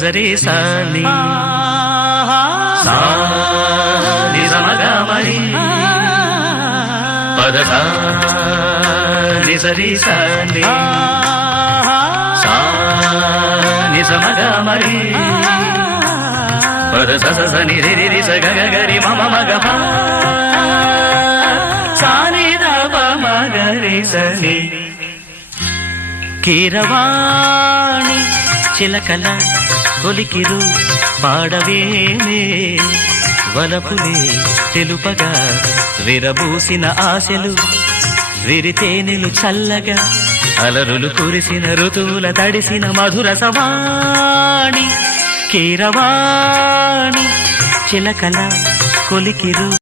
నిజరి సాని సా నిజమగ మరి పద సా నిజరి సాని సా నిజమగ మరి పద స స ని రి రి స గ గ రి మ మ గ ప సా ని ద ప మ గ రి స ని కీరవాణి చిలకల కొలికిరు పాడవేమే వలపులే తెలుపగా విరబూసిన ఆశలు విరితేనెలు చల్లగా అలరులు కురిసిన ఋతువుల తడిసిన మధుర సవాణి కీరవాణి చిలకల కొలికిరు